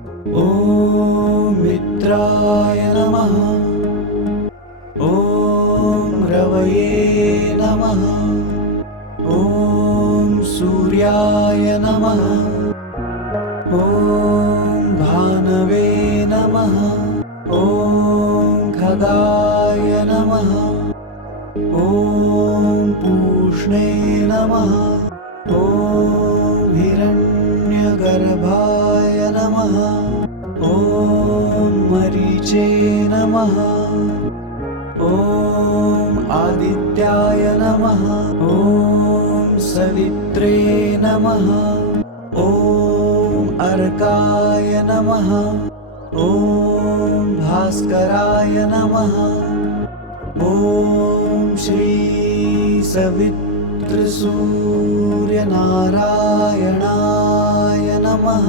ॐ मित्राय नमः। ॐ रवये नमः। ॐ सूर्याय नमः। ॐ भानवे नमः। ॐ खगाय नमः। ॐ पूष्णे नमः। ॐ हिरण्यगर्भाय नमः। ॐ मरीचे नमः। ॐ आदित्याय नमः। ॐ सवित्रे नमः। ॐ अर्काय नमः। ॐ भास्कराय नमः। ॐ श्री सवित्रसूर्यनारायणाय नमः।